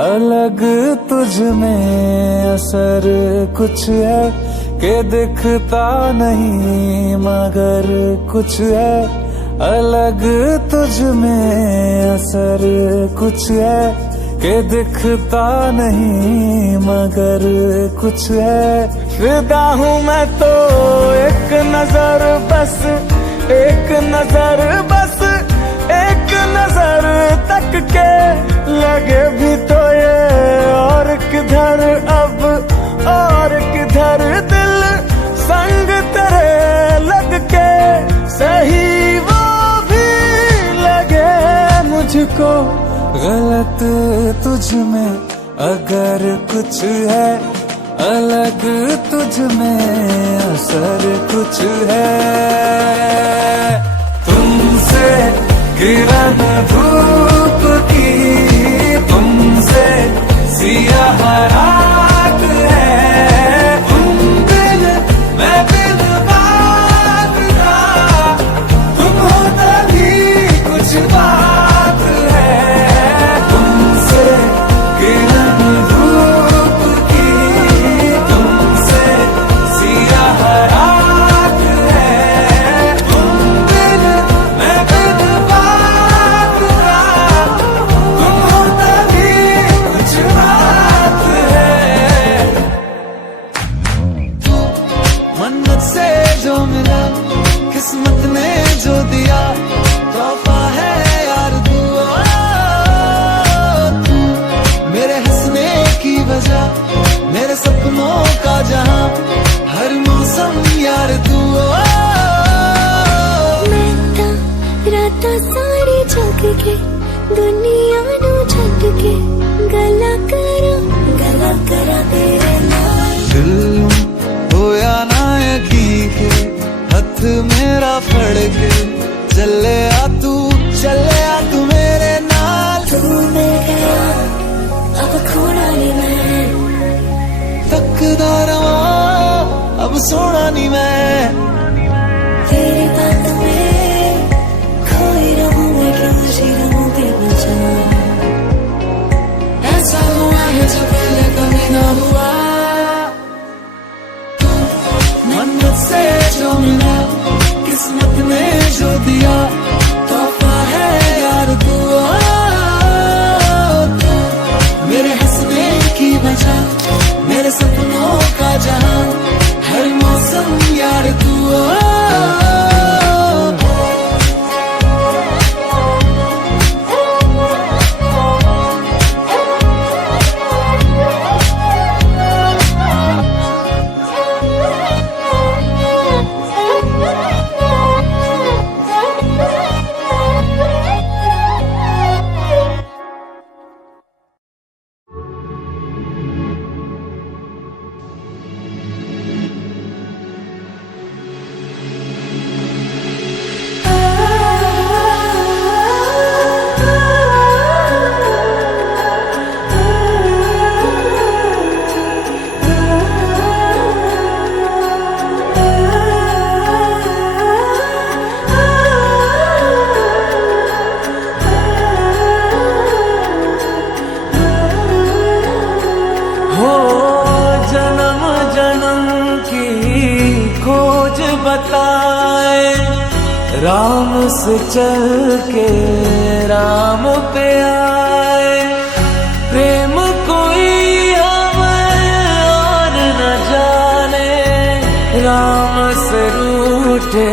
अलग तुझ में असर कुछ है कि दिखता नहीं मगर कुछ है। अलग तुझ में असर कुछ है कि दिखता नहीं मगर कुछ है। फिदा हूँ मैं तो एक नजर बस, एक नजर बस, एक नजर तक के लगे भी तो ये और किधर अब और किधर दिल संग तेरे लग के सही वो भी लगे मुझको। गलत तुझ में अगर कुछ है, अलग तुझ में असर कुछ है। तुमसे किरण धूप की, तुमसे सियाह रात है। तुम बिन मैं बिन बात का, तुम हो तभी कुछ बात है। तुमसे किरण धूप की, तुमसे सियाह रात है। तुम बिन मैं बिन बात का, तुम हो तभी कुछ बात है। मन्नत से जो मिला, किस्मत ने जो दिया, तोहफा है यार दुआ। तू मेरे हंसने की वजह, मेरे सपनों का जहां, हर मौसम यार दुआ। मैं तो रातां सारी जग के दुनिया नू छड्ड के गला करा तेरे नाल। दिल होया ना यकीन के हथ मेरा फड़ के चले आ तू मेरे नाल। तू मिल गया अब खोना नहीं मैं, तकदा रवां अब सोना नहीं मैं। तेरी बात में खोई रहूं मैं, क्यों जी रहूं बेवजह। ऐसा हुआ है जो पहले कभी ना हुआ। मन्नत से जो मिला, किस्मत ने जो दिया, तोहफा है यार दुआ। तू मेरे हंसने की वजह, मेरे सपनों का जहां, हर मौसम यार दुआ। जन्म जन्म की खोज बताए, राम से चल के राम पे आए। प्रेम कोई हमें और न जाने, राम से रूठे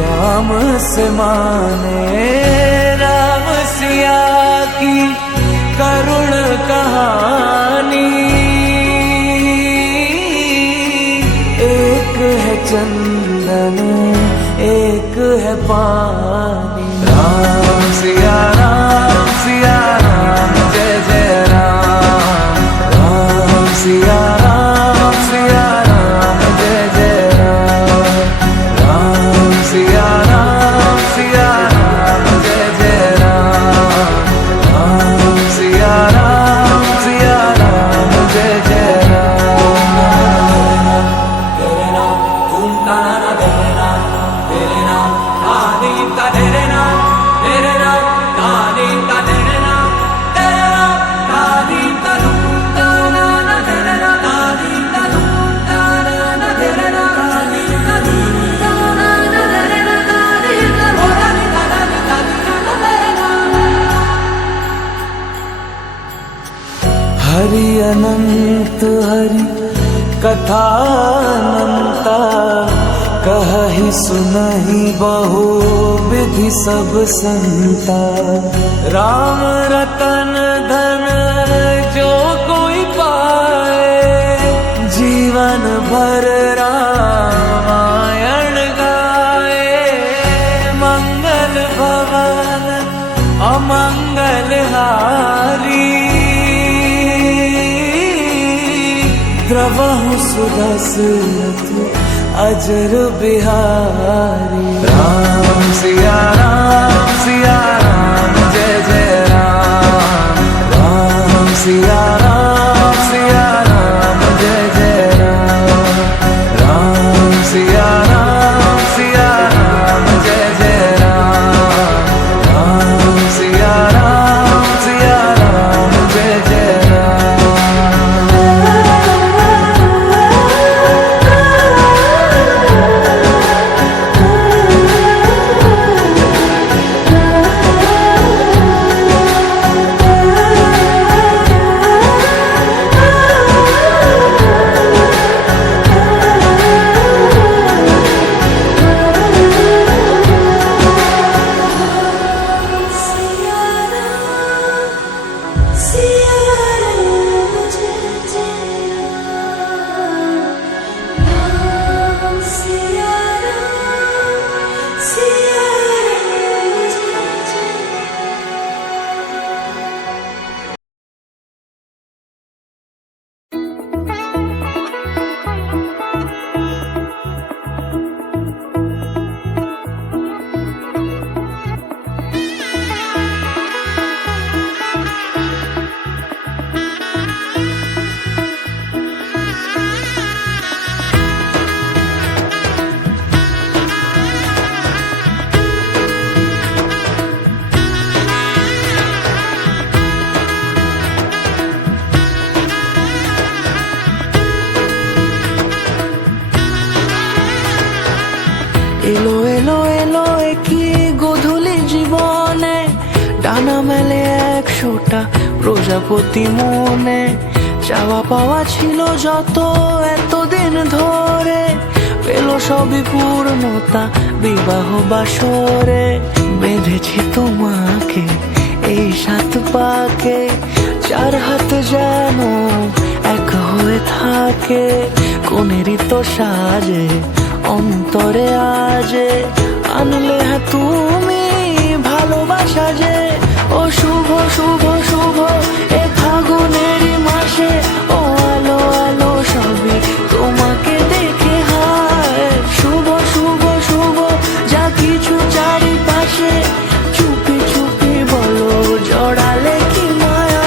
राम से माने। राम सिया की करुण कहानी, एक है चंदन एक है पानी। राम सिया राम जय जय राम। राम सिया राम जय जय राम। राम सिया राम जय जय राम। राम सिया राम जय जय राम। तेरे नाम तुम ताना तेरे नाम, तेरे नाम आदि का तेरे नाम, तेरे नाम अनंत हरि कथानंता, कहहि सुनहि बहु विधि सब संता। राम रतन धन जो कोई पाए, जीवन भर रामायण गाए। मंगल भवन अमंगल हारी, द्रवहु सुदशरथ अजर बिहारी। राम सिया राम जय जय राम। राम सिया राम जय जय राम। राम सिया राम जय जय राम। राम सिया राम जय जय राम। এলো এলো এলো কি গোধূলি জীবনে, ডানা মেলে 100টা প্রজাপতি মনে। চাওয়া পাওয়া ছিল যত এতদিন ধরে, পেল সবই পূর্ণতা বিবাহ বাসরে। বেঁধেছি তোমাকে এই 7 পাকে, 4 হাত যেন এক হয়ে থাকে। কোনেরই তো সাজে অন্তরে আজে, আনলে হ্যাঁ তুমি ভালোবাসা যে। ও শুভ শুভ শুভ এ ফাগুনেরই মাসে, ও আলো আলো সবই তোমাকে দেখে হায়। শুভ শুভ শুভ যা কিছু চারিপাশে, চুপি চুপি বলো জড়ালে কি মায়া।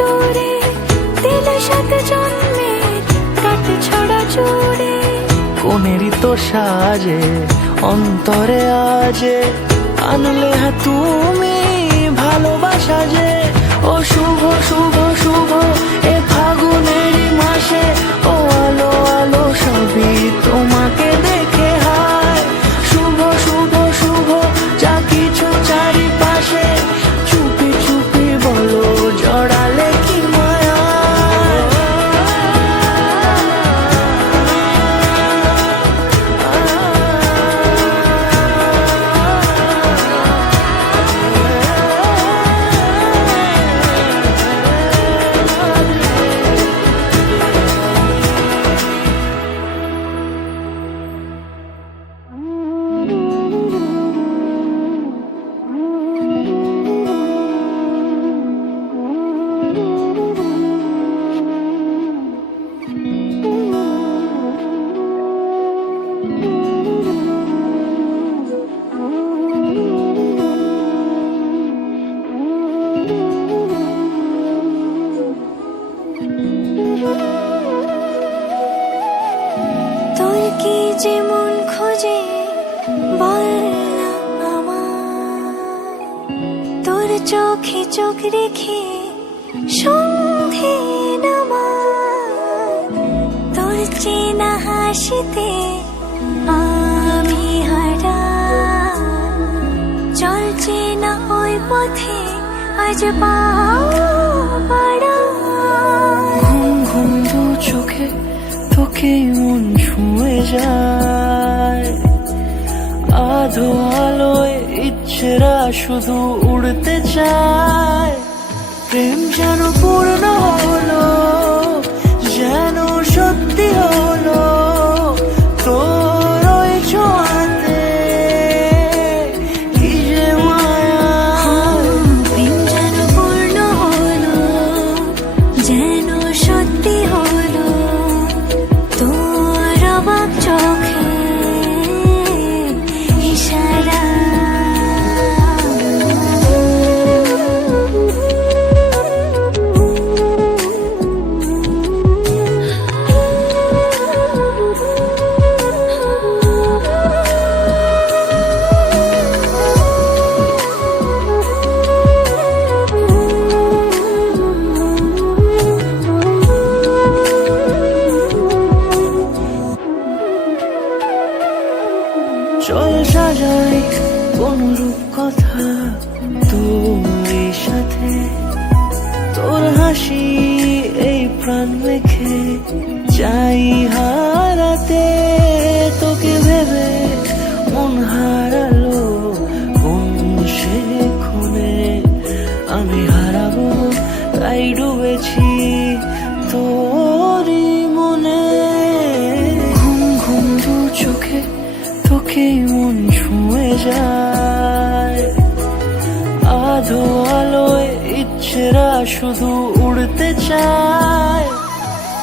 দূরে দিল 7 জন্মের কাট ছড়া জুড়ে। কোনেরই তো সাজে অন্তরে আজে, আনলে হ্যাঁ তুমি ভালোবাসা যে। ও শুভ শুভ শুভ এ ফাগুনেরই মাসে, ও আলো আলো সবই তোমাকে দেখে হায়। শুভ শুভ শুভ যা কিছু চারিপাশে, চুপি চুপি বলো জড়ালে কি মায়া। যে মন খোঁজে বল না আমায়, তোর চোখে চোখ রেখে সন্ধে নামায়, তোর চেনা হাসিতে আমি হারাই, চল চেনা ওই পথে আজ পাড়া। ঘুম ঘুম দু চোখে তোকে মন ছুঁয়ে যায়, আধো আলোয় ইচ্ছেরা শুধু উড়তে চায়। প্রেম যেন পূর্ণ হলো, যেন সত্যি হলো, তোর ওই ছোঁয়াতে কি যে মায়া। প্রেম যেন পূর্ণ হলো, যেন সত্যি হলো, তোর অবাক চোখে ইশারা। চল সাজাই কোন রূপকথা তোর সাথে, তোর হাসি এই প্রাণ মেখে চাই হারাতে। তোকে ভেবে মন হারালো কোন সে খুনে, আমি হারাবো তাই ডুবেছি তোরই মনে। ঘুম ঘুম দু চোখে তোকে মন ছুঁয়ে যায়, আধো আলোয় ইচ্ছেরা শুধু উড়তে চায়।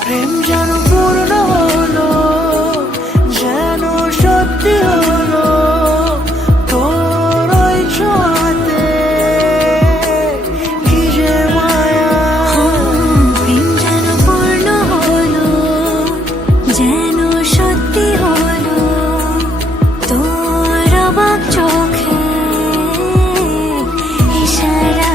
প্রেম যেন পূর্ণ হলো, যেন সত্যি হলো, তোর ওই ছোঁয়াতে কি যে মায়া। প্রেম যেন পূর্ণ হলো, যেন সত্যি হলো, তোর অবাক চোখে ইশারা।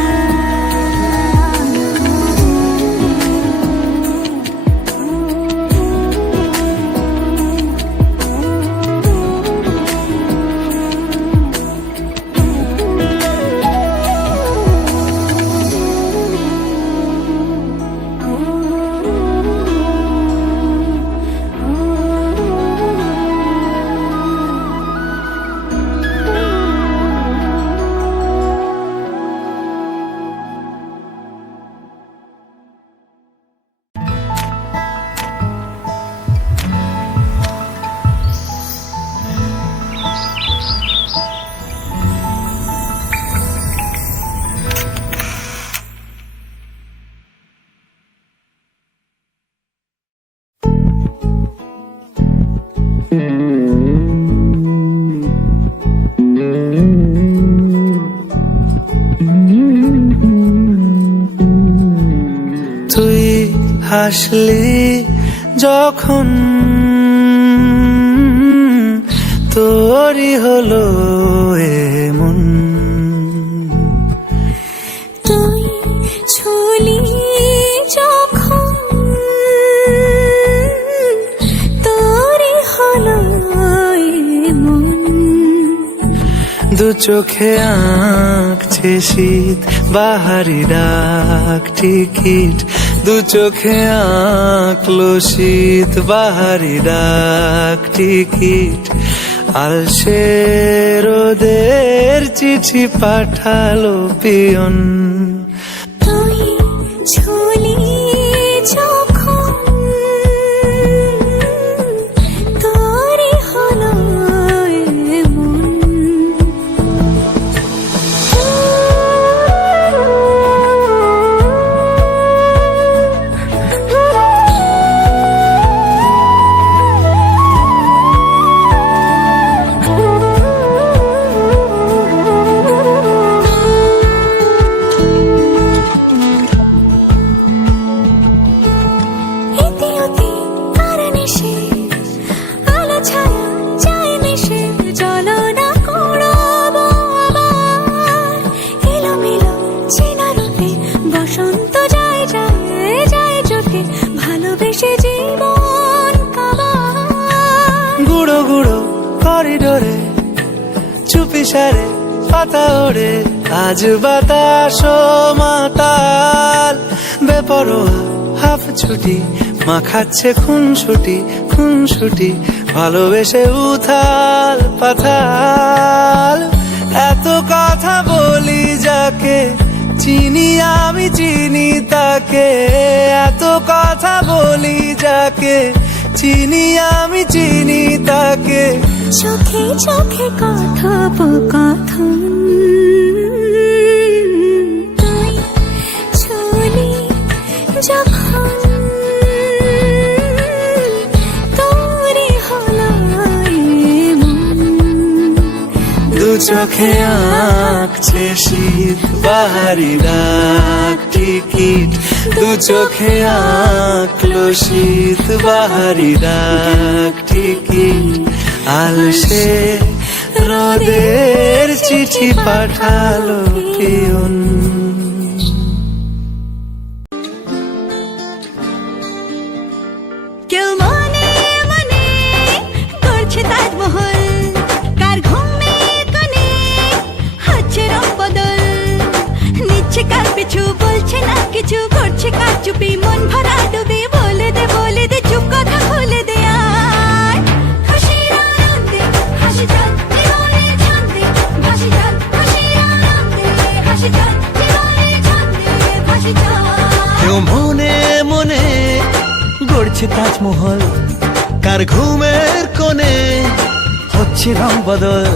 তুই হাসলি যখন তোরই হলো এমন, তুই ছুলি যখন তোরই হলো মন। দু চোখে আঁকছে শীত বাহারি ডাক টিকিট, দু চোখে আঁকলো শীত বাহারি ডাক টিকিট। আলসে রোদের চিঠি পাঠালো পিয়ন, তুই ছুলি যখন তোরই হলো মন। ছায়া যে জীবন কাবার। গুঁড়ো গুঁড়ো করিডোরে চুপি সারে পাতা ওড়ে, আজ বাতাস মাতাল বেপরোয়া হাফ ছুটি, মাখাচ্ছে খুনসুটি ভালোবেসে উথাল পাথাল। এত কথা বলি যাকে চিনি আমি চিনি তাকে, এত কথা বলি যাকে চিনি আমি চিনি তাকে। চোখে চোখে কথোপকথন, তুই চলি যখন তোরে হলো এমন। দু চোখে আঁকছে শীত বাহারি ডাক টিকিট, দু চোখে আঁকলো শীত বাহারি ডাক টিকিট। আলসে রোদের চিঠি পাঠালো পিয়ন। কেউ মনে মনে করছে তাজমহল, কার ঘুমে কোণে হচ্ছে রং বদল। নিচ্ছে কার পিছু বলছে না কিছু, করছে কার চুপি মন ভরা ডুবি। বলে দে চুপ কথা খুলে দে আয়। খুশির আনন্দে হাসি চল জীবনের ছন্দে ভাসি চল, খুশির আনন্দে হাসি চল জীবনের ছন্দে ভাসি চল। কেউ মনে মনে গড়ছে তাজমহল, কার ঘুমের কোণে হচ্ছে রং বদল।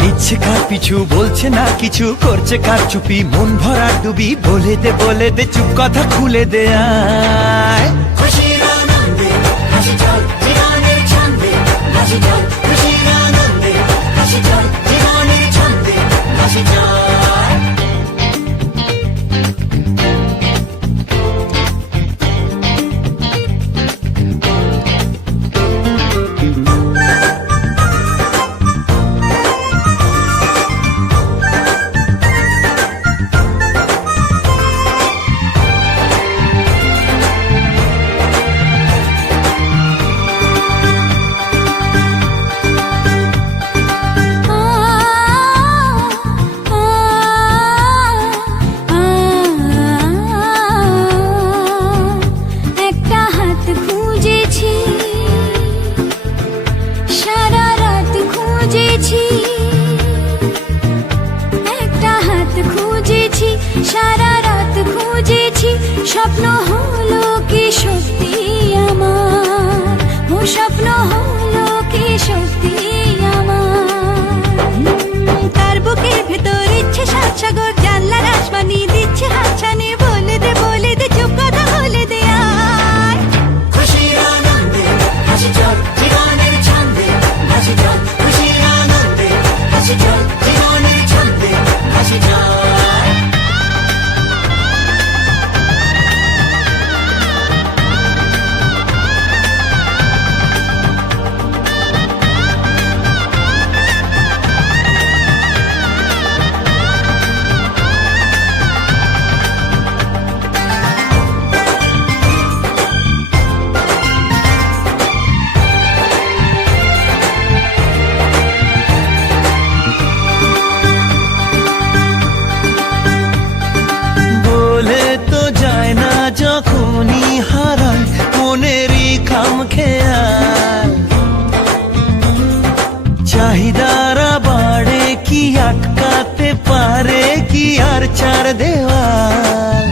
নিচ্ছে কার পিছু বলছে না কিছু, করছে কার চুপি মন ভরা ডুবি। বলে দে চুপ কথা খুলে দে আয়। খুশির আনন্দে হাসি চল জীবনের ছন্দে ভাসি চল, খুশির আনন্দে হাসি চল জীবনের ছন্দে ভাসি চল। একটা হাত খুঁজেছি, সারা রাত খুঁজেছি। একটা হাত খুঁজেছি, সারা রাত খুঁজেছি। স্বপ্ন হলো কি সত্যি আমার, ও স্বপ্ন হলো কি সত্যি আমার। তার বুকের ভেতর ইচ্ছে সাত সাগর, জানলার আসমানি দিচ্ছে হাতছানি। বলে দে চুপ কথা বলে দে আয়। খুশির আনন্দে হাসি চল জীবনের ছন্দে ভাসি চল, খুশির আনন্দে হাসি চল জীবনের ছন্দে ভাসি চল। বলে তো যায় না যখনই হারায় মনেরই খামখেয়াল। চাহিদারা বাড়ে কি আটকাতে পারে কি আর চার দেওয়াল।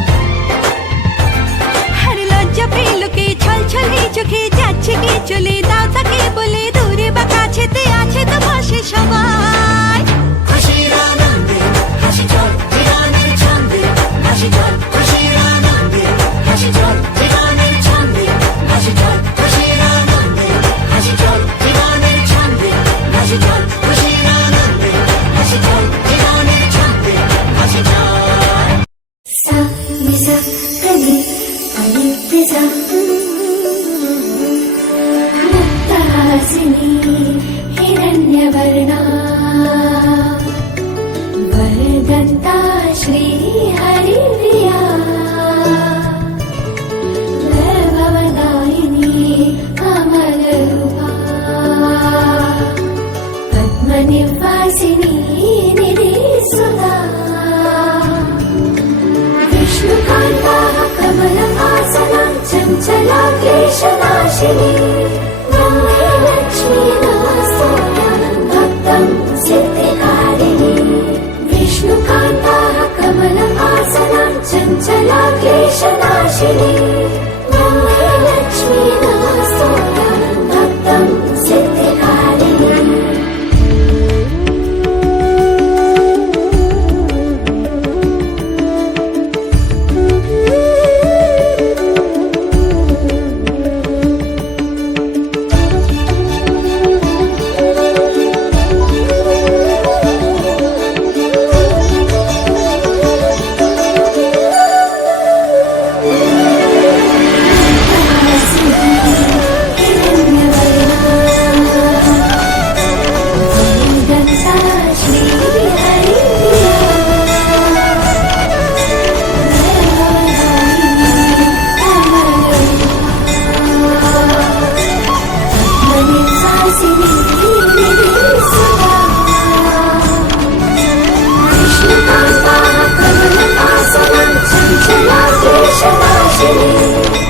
আর লজ্জা পেল কে ছলছলে চোখে যাচ্ছে কে চলে। দাও তাকে বলে দূরে বা কাছেতে আছে তো পাশে সবাই। খুশির আনন্দে হাসি চল জীবনের ছন্দে ভাসি চল, খুশির আনন্দে হাসি চল জীবনের ছন্দে ভাসি চল, খুশির আনন্দে হাসি চল জীবনের ছন্দে ভাসি চল, খুশির আনন্দে হাসি চল জীবনের ছন্দে ভাসি চল। सा नि सा गा नि रे सा विनाशिनी वन्दे लक्ष्मी नमस्तुभ्यं भक्तं सिद्धिकारिणी विष्णुकान्ताः कमलहासनं चञ्चला क्लेशनाशिनी